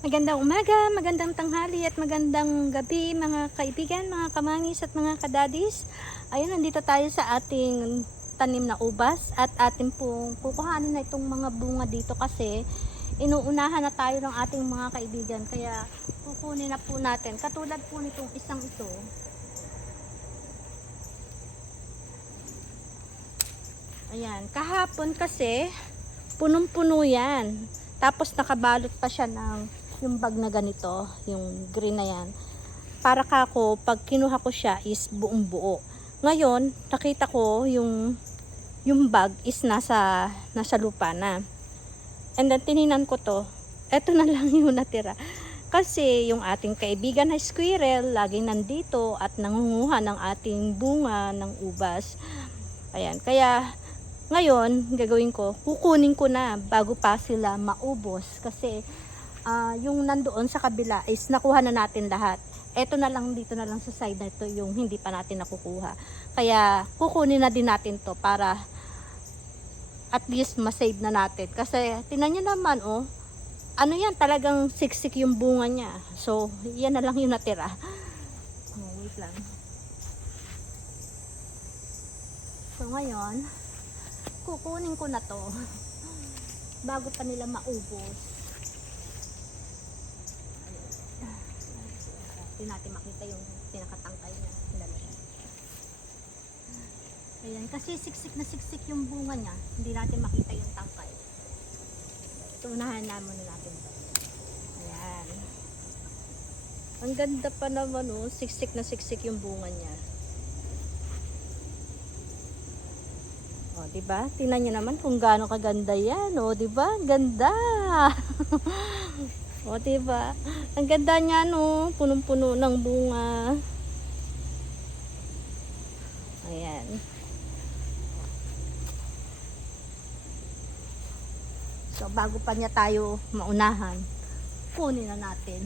Magandang umaga, magandang tanghali at magandang gabi mga kaibigan, mga kamangis at mga kadadis. Ayun, nandito tayo sa ating tanim na ubas at atin pong kukuhanin na itong mga bunga dito kasi inuunahan na tayo ng ating mga kaibigan. Kaya kukunin na po natin. Katulad po nitong isang ito. Ayan, kahapon kasi punong-puno yan. Tapos nakabalot pa siya ng yung bag na ganito, yung green na yan. Para kako, pag kinuha ko siya is buong buo. Ngayon, nakita ko yung bag is nasa lupa na. And then tininan ko to. Eto na lang yung natira. Kasi yung ating kaibigan na squirrel laging nandito at nangunguha ng ating bunga ng ubas. Ayan, kaya ngayon gagawin ko, kukunin ko na bago pa sila maubos kasi yung nandoon sa kabila is nakuha na natin lahat. Eto na lang, dito na lang sa side na ito yung hindi pa natin nakukuha. Kaya kukunin na din natin to para at least masave na natin. Kasi tingnan nyo naman ano yan, talagang siksik yung bunga niya. So yan na lang yung natira. Wait lang. So ngayon kukunin ko na to bago pa nila maubos. Hindi natin makita yung pinakatangkay niya. Ayan, kasi siksik na siksik yung bunga niya. Hindi natin makita yung tangkay. Tunahan naman natin ito. Ayan. Ang ganda pa naman siksik na siksik yung bunga niya. O, diba? Tingnan niyo naman kung gaano kaganda yan. O, diba? Ganda! O, diba? Ang ganda niya, punong-puno ng bunga. Ayan. So, bago pa niya tayo maunahan, kunin na natin.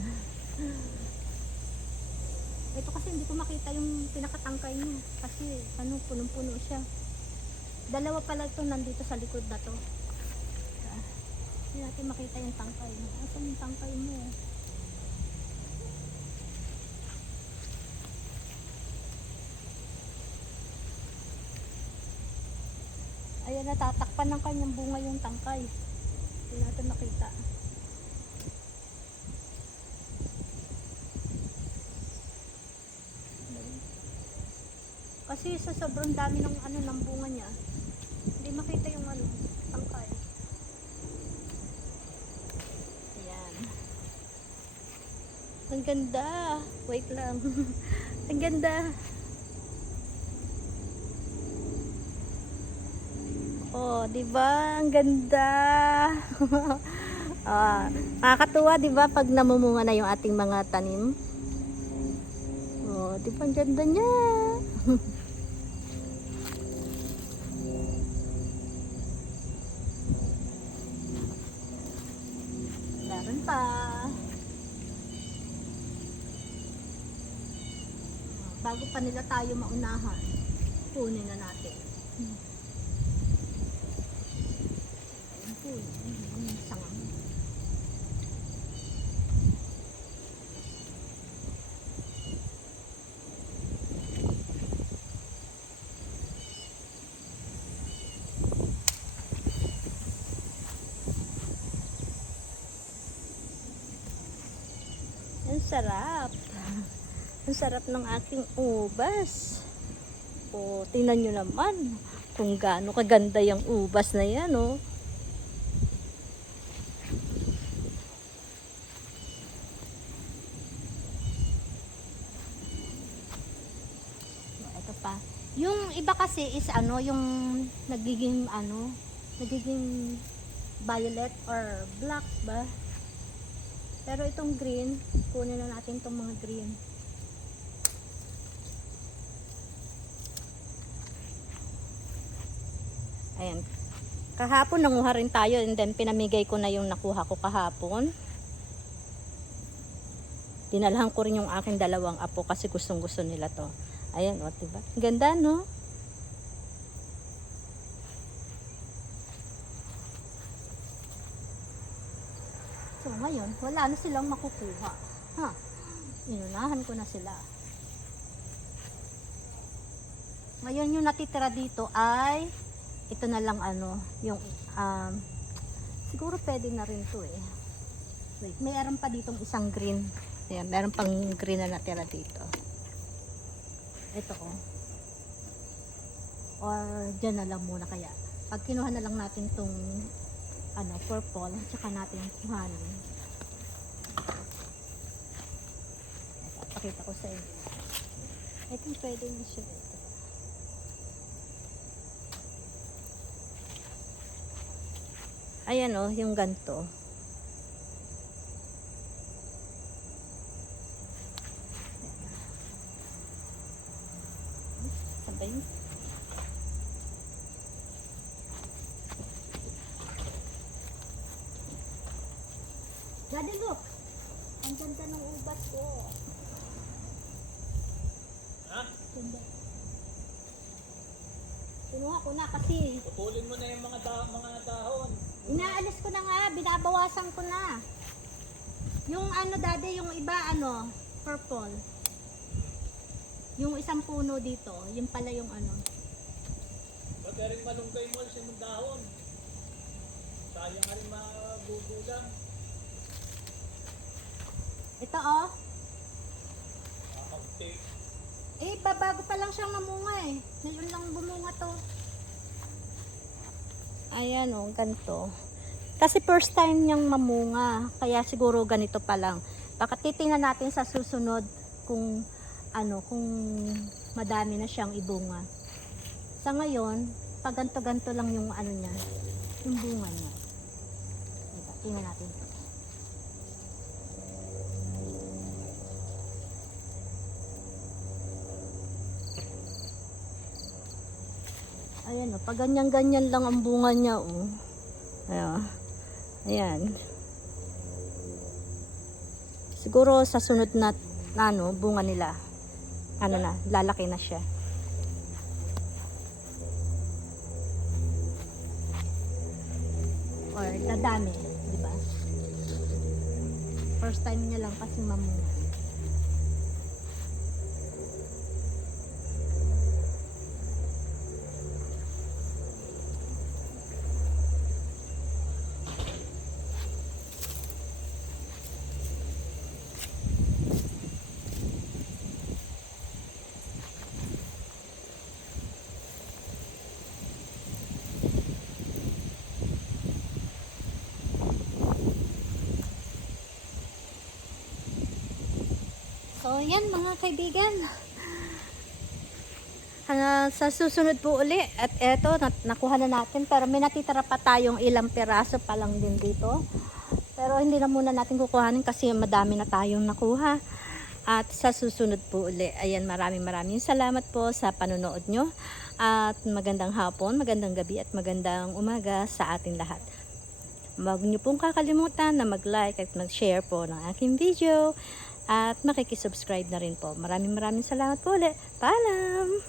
Ito kasi hindi ko makita yung pinakatangkay niya. Kasi, punong-puno siya. Dalawa pala ito nandito sa likod na to. Hindi natin makita yung tangkay. Asan yung tangkay mo? Ayan, natatakpan ng kanyang bunga yung tangkay. Hindi natin makita. Kasi sa sobrang dami ng ng bunga niya, hindi makita yung tangkay. Ang ganda. Wait lang. Ang ganda. Oh, 'di ba? Ang ganda. Nakakatuwa 'di ba pag namumunga na yung ating mga tanim? Oh, 'di ba ang ganda niya? Meron pa. Bago pa nila tayo maunahan, kunin na natin. Ayan po, yung sangang. Ang sarap. Ang sarap ng aking ubas. O, tingnan nyo naman kung gaano kaganda yung ubas na yan, Ito pa. Yung iba kasi is yung nagiging nagiging violet or black ba? Pero itong green, kunin na natin itong mga green. Ayan. Kahapon nanguha rin tayo and then pinamigay ko na yung nakuha ko kahapon. Dinalhan ko rin yung aking dalawang apo kasi gustong gusto nila to. Ayan, diba? Ganda, no? So, ngayon, wala na silang makukuha. Ha? Inunahan ko na sila. Ngayon yung natitira dito ay ito na lang ano, yung siguro pwede na rin to eh. Wait, mayroon pa ditong isang green. Ayan, meron pang green na natira dito. Ito oh. Or dyan na lang muna kaya. Pag kinuha na lang natin tong ano, purple, tsaka natin kuhanin. Pakita ko sa inyo. I think pwede na siya. Ayan o, yung ganto. Sabay. Daddy, look! Ang ganda ng ubat ko. Ha? Ganda. Kinuha ko na kasi. Putulin mo na yung mga dahon. Inaalis ko na nga, binabawasan ko na. Yung ano daddy, yung iba ano, purple. Yung isang puno dito, yung pala yung ano. Ba't rin malunggay mo sa mga dahon? Sayang ka rin magugulang. Ito oh. Kakaunti. Eh, babago pa lang siyang namunga eh. Ngayon lang bumunga to. Ayan o, ganito. Kasi first time niyang mamunga. Kaya siguro ganito pa lang. Baka titingnan natin sa susunod kung ano, kung madami na siyang ibunga. Sa ngayon, pag ganto-ganto lang yung ano niya, yung bunga niya. Ito, tingnan natin. Ayan o, pag ganyan-ganyan lang ang bunga niya o. Ayan. Ayan. Siguro sa sunod na ano, bunga nila, ano na, lalaki na siya. Or dadami, di ba? First time niya lang kasi mamunga. So, yan mga kaibigan. Sa susunod po uli, at eto, nakuha na natin. Pero may natitira pa tayong ilang piraso pa lang din dito. Pero hindi na muna natin kukuhanin kasi madami na tayong nakuha. At sa susunod po uli, ayan, maraming salamat po sa panonood nyo. At magandang hapon, magandang gabi at magandang umaga sa ating lahat. Huwag niyo pong kakalimutan na mag-like at mag-share po ng aking video. At makikisubscribe na rin po. Maraming salamat po ulit. Paalam!